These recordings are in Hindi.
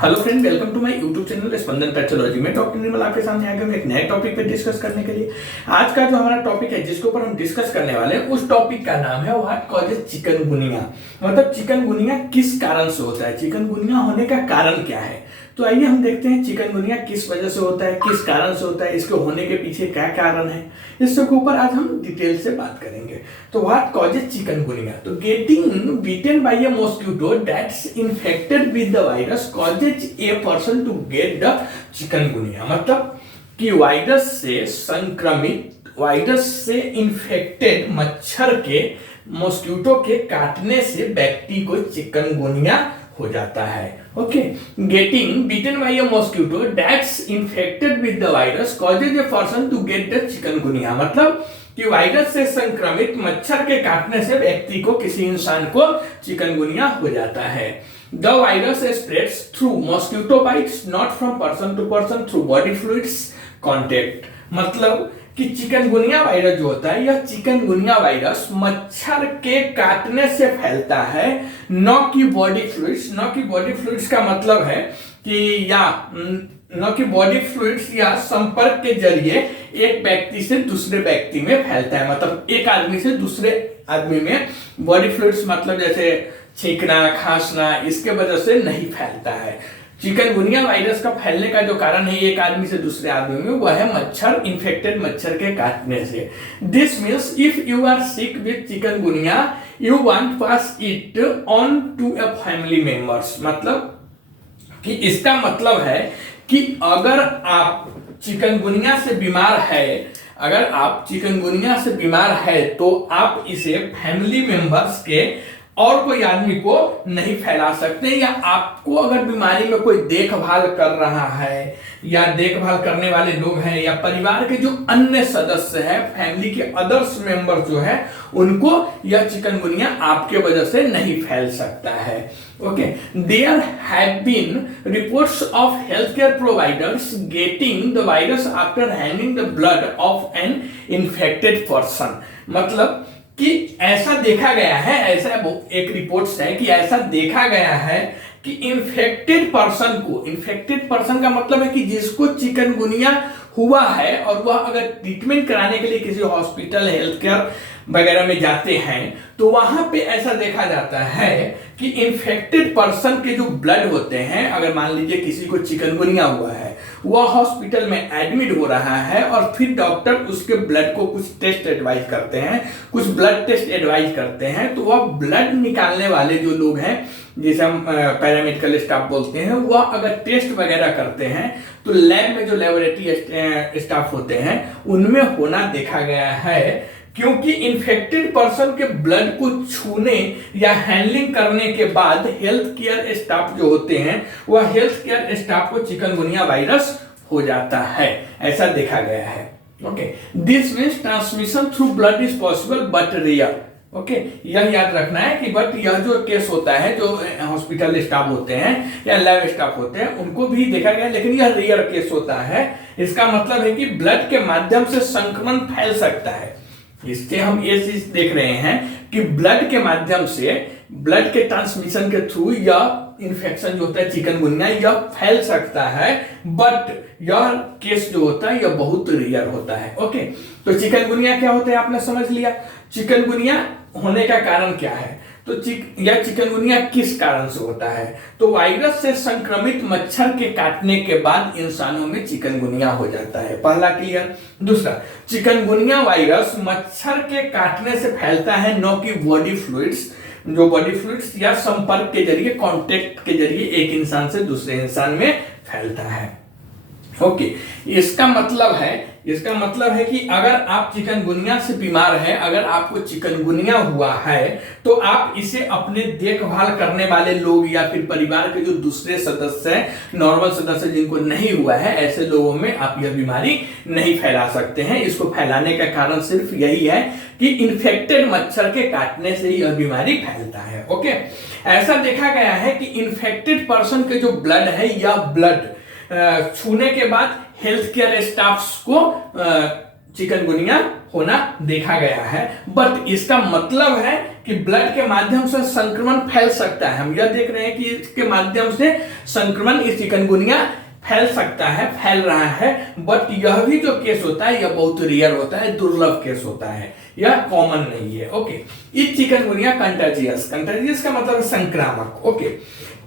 Hello friend, welcome to my YouTube channel Spandan pathology में। डॉक्टर निर्मल आपके सामने आ गया हूं एक नए टॉपिक पे डिस्कस करने के लिए। आज का जो हमारा टॉपिक है जिसके ऊपर हम डिस्कस करने वाले हैं, उस टॉपिक का नाम है व्हाट कॉजेज चिकनगुनिया। मतलब चिकनगुनिया किस कारण से होता है, चिकनगुनिया होने का कारण क्या है। तो आइए हम देखते हैं चिकनगुनिया किस वजह से होता है, किस कारण से होता है, इसके होने के पीछे क्या कारण है। इसके ऊपर आज हम डिटेल से बात करेंगे। तो व्हाट कॉजेज चिकनगुनिया, तो getting bitten by a mosquito that's infected with the virus causes a person to get the chikungunya. मतलब कि वायरस से संक्रमित, वायरस से इन्फेक्टेड मच्छर के, मॉस्किटो के काटने से व्यक्ति को चिकनगुनिया हो जाता है। Okay, getting bitten by a mosquito that's infected with the virus causes a person to get the chikungunya. मतलब कि वायरस से संक्रमित मच्छर के काटने से व्यक्ति को, किसी इंसान को चिकनगुनिया हो जाता है। The virus spreads through mosquito bites not from person to person through body fluids contact. मतलब कि चिकनगुनिया वायरस जो होता है, यह चिकनगुनिया वायरस मच्छर के काटने से फैलता है, न कि बॉडी फ्लूइड्स। न कि बॉडी फ्लूइड्स का मतलब है कि न कि बॉडी फ्लूइड्स या संपर्क के जरिए एक व्यक्ति से दूसरे व्यक्ति में फैलता है। मतलब एक आदमी से दूसरे आदमी में बॉडी फ्लूइड्स मतलब जैसे छींकना, खांसना, इसके वजह से नहीं फैलता है। चिकनगुनिया वायरस का फैलने का जो कारण है एक आदमी से दूसरे आदमी में, वह है मच्छर, इन्फेक्टेड मच्छर के काटने से। This means if you are sick with chikungunya you won't pass it on to a family members. मतलब कि इसका मतलब है कि अगर आप चिकनगुनिया से बीमार है, अगर आप चिकनगुनिया से बीमार है तो आप इसे फैमिली मेंबर्स के और कोई आदमी को नहीं फैला सकते। या आपको अगर बीमारी में कोई देखभाल कर रहा है या देखभाल करने वाले लोग हैं या परिवार के जो अन्य सदस्य हैं, फैमिली के अदर्स मेंबर जो है, उनको यह चिकनगुनिया आपके वजह से नहीं फैल सकता है। Okay, there have been reports of health care providers getting the virus after handling the blood of an infected person. मतलब कि ऐसा देखा गया है, ऐसा एक रिपोर्ट है कि ऐसा देखा गया है कि इन्फेक्टेड पर्सन को, इन्फेक्टेड पर्सन का मतलब है कि जिसको चिकनगुनिया हुआ है और वह अगर ट्रीटमेंट कराने के लिए किसी हॉस्पिटल, हेल्थ केयर वगैरह में जाते हैं तो वहां पे ऐसा देखा जाता है कि इन्फेक्टेड पर्सन के जो ब्लड होते हैं, अगर मान लीजिए किसी को चिकनगुनिया हुआ है, वह हॉस्पिटल में एडमिट हो रहा है और फिर डॉक्टर उसके ब्लड को कुछ टेस्ट एडवाइज करते हैं, कुछ ब्लड टेस्ट एडवाइज करते हैं, तो वह ब्लड निकालने वाले जो लोग हैं, जिसे हम पैरामेडिकल स्टाफ बोलते हैं, वह अगर टेस्ट वगैरह करते हैं तो लैब में जो लेबोरेटरी स्टाफ होते हैं उनमें होना देखा गया है। क्योंकि इन्फेक्टेड पर्सन के ब्लड को छूने या हैंडलिंग करने के बाद हेल्थ केयर स्टाफ जो होते हैं, वह हेल्थ केयर स्टाफ को चिकनगुनिया वायरस हो जाता है, ऐसा देखा गया है। Okay, this means transmission through blood is possible but rare. Okay, यह याद रखना है कि बट यह जो केस होता है, जो हॉस्पिटल स्टाफ होते हैं या लैब स्टाफ होते हैं, उनको भी देखा गया, लेकिन यह रेयर केस होता है। इसका मतलब है कि ब्लड के माध्यम से संक्रमण फैल सकता है। इससे हम ये चीज देख रहे हैं कि ब्लड के माध्यम से, ब्लड के ट्रांसमिशन के थ्रू यह इन्फेक्शन जो होता है चिकनगुनिया, यह फैल सकता है, बट यह केस जो होता है यह बहुत रेयर होता है। ओके, तो चिकनगुनिया क्या होता है आपने समझ लिया। चिकनगुनिया होने का कारण क्या है, तो यह चिकनगुनिया किस कारण से होता है, तो वायरस से संक्रमित मच्छर के काटने के बाद इंसानों में चिकनगुनिया हो जाता है। पहला क्लियर। दूसरा, चिकनगुनिया वायरस मच्छर के काटने से फैलता है, न कि बॉडी फ्लूइड्स, जो बॉडी फ्लूइड्स या संपर्क के जरिए, कांटेक्ट के जरिए एक इंसान से दूसरे इंसान में फैलता है। ओके, इसका मतलब है कि अगर आप चिकनगुनिया से बीमार हैं, अगर आपको चिकनगुनिया हुआ है तो आप इसे अपने देखभाल करने वाले लोग या फिर परिवार के जो दूसरे सदस्य हैं, नॉर्मल सदस्य जिनको नहीं हुआ है, ऐसे लोगों में आप यह बीमारी नहीं फैला सकते हैं। इसको फैलाने का कारण सिर्फ यही है कि इन्फेक्टेड मच्छर के काटने से यह बीमारी फैलता है। ओके, ऐसा देखा गया है कि इन्फेक्टेड पर्सन के जो ब्लड है, यह ब्लड छूने के बाद हेल्थ केयर स्टाफ्स को चिकनगुनिया होना देखा गया है। बट इसका मतलब है कि ब्लड के माध्यम से संक्रमण फैल सकता है। हम यह देख रहे हैं कि इसके माध्यम से संक्रमण, इस चिकनगुनिया फैल सकता है, फैल रहा है। बट यह भी जो केस होता है यह बहुत रेयर होता है, दुर्लभ केस होता है, यह कॉमन नहीं है। ओके, इस चिकनगुनिया कंटाजियस, कंटाजियस का मतलब संक्रामक। ओके,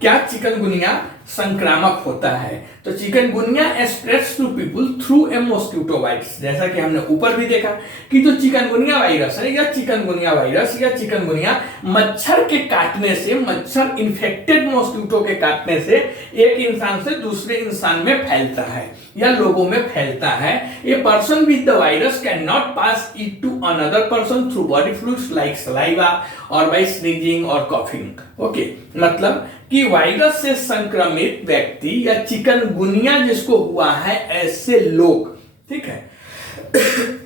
क्या चिकनगुनिया संक्रामक होता है? तो chikungunya spreads to people through a mosquito bites. जैसा कि हमने ऊपर भी देखा कि जो चिकनगुनिया वायरस है या चिकनगुनिया वायरस या चिकनगुनिया मच्छर के काटने से, मच्छर इन्फेक्टेड मॉस्किटो के काटने से एक इंसान से दूसरे इंसान में फैलता है या लोगों में फैलता है। A person with the virus can not pass it to another person through body fluids like saliva और बाय स्नीजिंग और कॉफिंग। ओके, मतलब कि वायरस से संक्रमित व्यक्ति या चिकनगुनिया जिसको हुआ है, ऐसे लोग, ठीक है,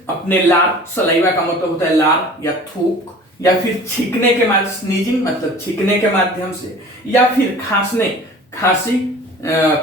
अपने लार, सलाइवा का मतलब होता है लार या थूक, या फिर छींकने के माध्यम, स्नीजिंग मतलब छींकने के माध्यम से, या फिर खांसने, खांसी,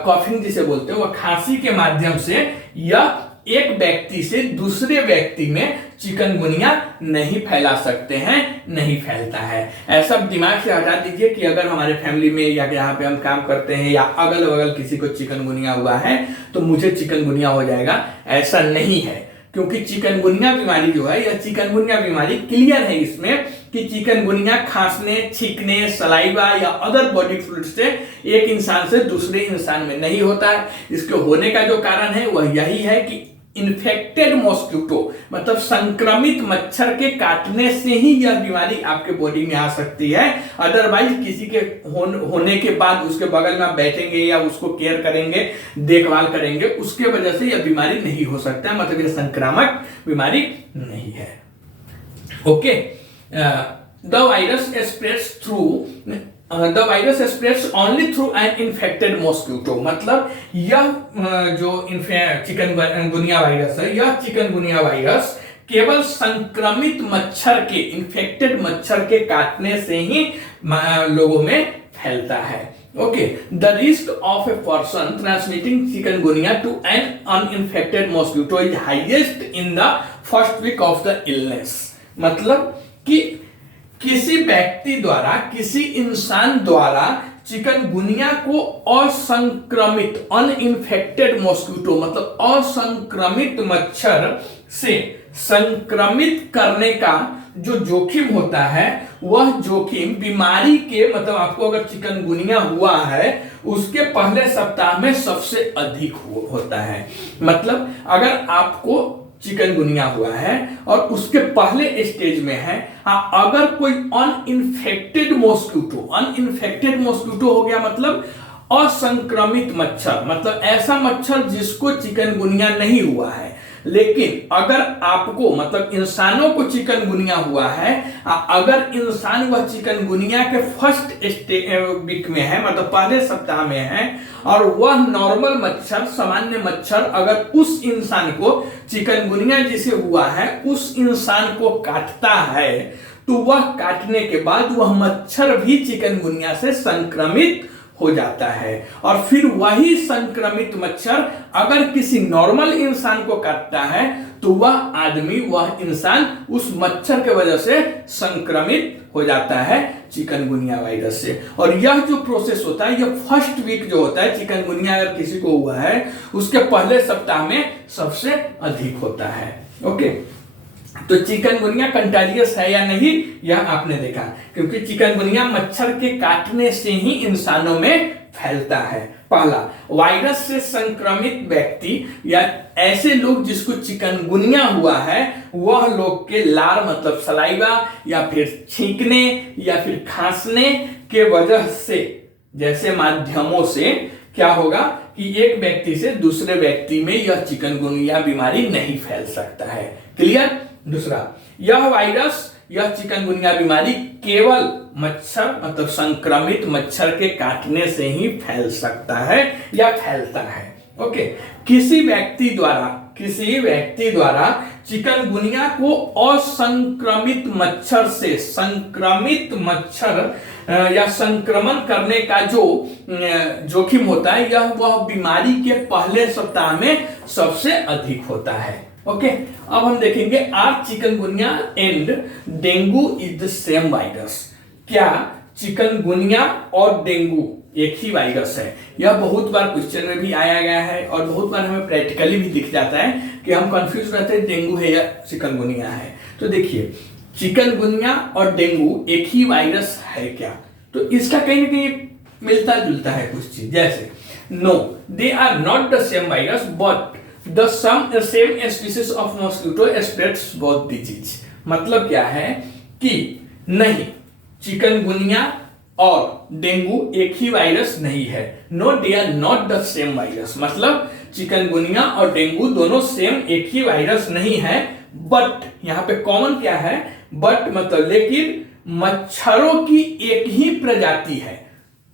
कॉफिंग जिसे बोलते हैं, वह खांसी के माध्यम से, या एक व्यक्ति से दूसरे व्यक्ति में चिकनगुनिया नहीं फैला सकते हैं, नहीं फैलता है। ऐसा दिमाग से हटा दीजिए कि अगर हमारे फैमिली में या यहाँ पे हम काम करते हैं या अगल बगल किसी को चिकनगुनिया हुआ है तो मुझे चिकनगुनिया हो जाएगा, ऐसा नहीं है। क्योंकि चिकनगुनिया बीमारी जो है, यह चिकनगुनिया बीमारी क्लियर है इसमें कि चिकनगुनिया खांसने, छींकने, सलाइवा या अदर बॉडी फ्लूइड से एक इंसान से दूसरे इंसान में नहीं होता है। इसके होने का जो कारण है वह यही है कि इन्फेक्टेड मॉस्किटो मतलब संक्रमित मच्छर के काटने से ही यह बीमारी आपके बॉडी में आ सकती है। अदरवाइज किसी के होने के बाद उसके बगल में आप बैठेंगे या उसको केयर करेंगे, देखभाल करेंगे, उसके वजह से यह बीमारी नहीं हो सकता है, मतलब यह संक्रामक बीमारी नहीं है। Okay, the virus spreads through the virus spreads only through an infected mosquito. मतलब यह जो चिकनगुनिया वायरस है, यह चिकनगुनिया वायरस केवल संक्रमित मच्छर के, इन्फेक्टेड मच्छर के काटने से ही लोगों में फैलता है। Okay, the risk of a person transmitting chikungunya to an uninfected mosquito is highest in the first week of the illness. मतलब कि किसी व्यक्ति द्वारा, किसी इंसान द्वारा चिकनगुनिया को असंक्रमित, अनइन्फेक्टेड मॉस्किटो मतलब असंक्रमित मच्छर से संक्रमित करने का जो जोखिम होता है, वह जोखिम बीमारी के, मतलब आपको अगर चिकनगुनिया हुआ है उसके पहले सप्ताह में सबसे अधिक होता है। मतलब अगर आपको चिकनगुनिया हुआ है और उसके पहले स्टेज में है, अगर कोई अनइन्फेक्टेड मॉस्किटो हो गया, मतलब असंक्रमित मच्छर, मतलब ऐसा मच्छर जिसको चिकनगुनिया नहीं हुआ है, लेकिन अगर आपको, मतलब इंसानों को चिकनगुनिया हुआ है, अगर इंसान वह चिकनगुनिया के फर्स्ट वीक में है, मतलब पहले सप्ताह में है, और वह नॉर्मल मच्छर, सामान्य मच्छर अगर उस इंसान को चिकनगुनिया जिसे हुआ है उस इंसान को काटता है, तो वह काटने के बाद वह मच्छर भी चिकनगुनिया से संक्रमित हो जाता है। और फिर वही संक्रमित मच्छर अगर किसी नॉर्मल इंसान को काटता है तो वह आदमी, वह इंसान उस मच्छर के वजह से संक्रमित हो जाता है चिकनगुनिया वायरस से। और यह जो प्रोसेस होता है, यह फर्स्ट वीक जो होता है, चिकनगुनिया अगर किसी को हुआ है उसके पहले सप्ताह में सबसे अधिक होता है। ओके, तो चिकनगुनिया कंटाजियस है या नहीं, यह आपने देखा, क्योंकि चिकनगुनिया मच्छर के काटने से ही इंसानों में फैलता है। पहला, वायरस से संक्रमित व्यक्ति या ऐसे लोग जिसको चिकनगुनिया हुआ है, वह लोग के लार मतलब सलाइवा या फिर छींकने या फिर खांसने के वजह से, जैसे माध्यमों से क्या होगा कि एक व्यक्ति से दूसरे व्यक्ति में यह चिकनगुनिया बीमारी नहीं फैल सकता है। क्लियर? दूसरा, यह वायरस, यह चिकनगुनिया बीमारी केवल मच्छर मतलब संक्रमित मच्छर के काटने से ही फैल सकता है या फैलता है। ओके, किसी व्यक्ति द्वारा चिकनगुनिया को असंक्रमित मच्छर से, संक्रमित मच्छर या संक्रमण करने का जो जोखिम होता है, यह वह बीमारी के पहले सप्ताह में सबसे अधिक होता है। ओके, अब हम देखेंगे are chikungunya and dengue is the same virus. क्या चिकनगुनिया और डेंगू एक ही वायरस है? यह बहुत बार क्वेश्चन में भी आया गया है और बहुत बार हमें प्रैक्टिकली भी दिख जाता है कि हम कंफ्यूज रहते हैं डेंगू है या चिकनगुनिया है। तो देखिए, चिकनगुनिया और डेंगू एक ही वायरस है क्या? तो इसका कहीं ना कहीं मिलता जुलता है कुछ चीज, जैसे no they are not the same virus but the same species of mosquito spreads both disease. मतलब क्या है कि नहीं, चिकनगुनिया और डेंगू एक ही वायरस नहीं है। No they are not the same virus, मतलब चिकनगुनिया और डेंगू दोनों सेम एक ही वायरस नहीं है। बट यहां पे कॉमन क्या है? बट मतलब लेकिन मच्छरों की एक ही प्रजाति है,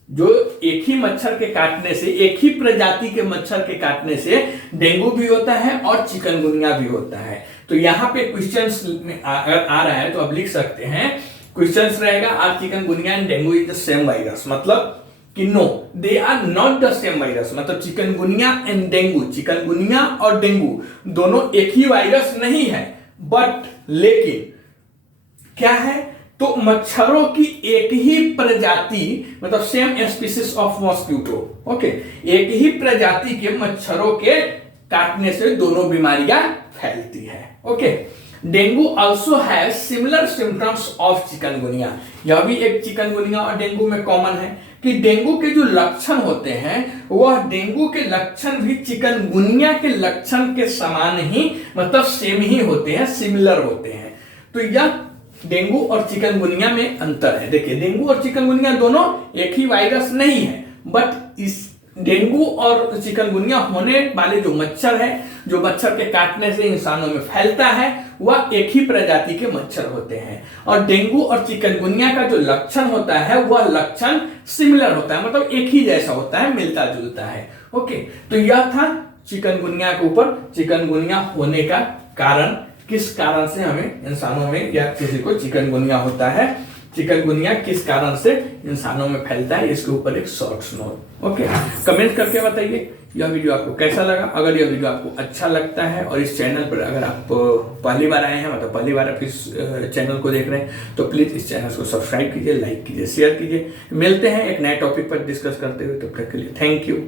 जो एक ही मच्छर के काटने से, एक ही प्रजाति के मच्छर के काटने से डेंगू भी होता है और चिकनगुनिया भी होता है। तो यहां पे क्वेश्चंस में अगर आ रहा है तो आप लिख सकते हैं, क्वेश्चंस रहेगा are chikungunya and dengue is the same virus, मतलब कि no they are not the same virus, मतलब चिकनगुनिया एंड डेंगू, चिकनगुनिया और डेंगू दोनों एक ही वायरस नहीं है। बट लेकिन क्या है? तो मच्छरों की एक ही प्रजाति, मतलब same species of mosquito, okay, एक ही प्रजाति के मच्छरों के काटने से दोनों बीमारियां फैलती है। Okay, dengue also has similar symptoms of chikungunya. यह भी एक चिकनगुनिया और डेंगू में कॉमन है कि डेंगू के जो लक्षण होते हैं वह डेंगू के लक्षण भी चिकनगुनिया के लक्षण के समान ही, मतलब सेम ही होते हैं, सिमिलर होते हैं। तो यह डेंगू और चिकनगुनिया में अंतर है। देखिए, डेंगू और चिकनगुनिया दोनों एक ही वायरस नहीं है, बट इस डेंगू और चिकनगुनिया होने वाले जो मच्छर है, जो मच्छर के काटने से इंसानों में फैलता है, वह एक ही प्रजाति के मच्छर होते हैं। और डेंगू और चिकनगुनिया का जो लक्षण होता है वह लक्षण सिमिलर होता है, मतलब एक ही जैसा होता है, मिलता जुलता है। ओके, तो यह था चिकनगुनिया के ऊपर चिकनगुनिया होने का कारण, किस कारण से हमें इंसानों में या किसी को चिकनगुनिया होता है, चिकनगुनिया किस कारण से इंसानों में फैलता है, इसके ऊपर एक शॉर्ट नोट। ओके, कमेंट करके बताइए यह वीडियो आपको कैसा लगा। अगर यह वीडियो आपको अच्छा लगता है और इस चैनल पर अगर आप पहली बार आए हैं, मतलब पहली बार आप इस चैनल को देख रहे हैं, तो प्लीज इस चैनल को सब्सक्राइब कीजिए, लाइक कीजिए, शेयर कीजिए। मिलते हैं एक नए टॉपिक पर डिस्कस करते हुए, तब तक के लिए थैंक यू।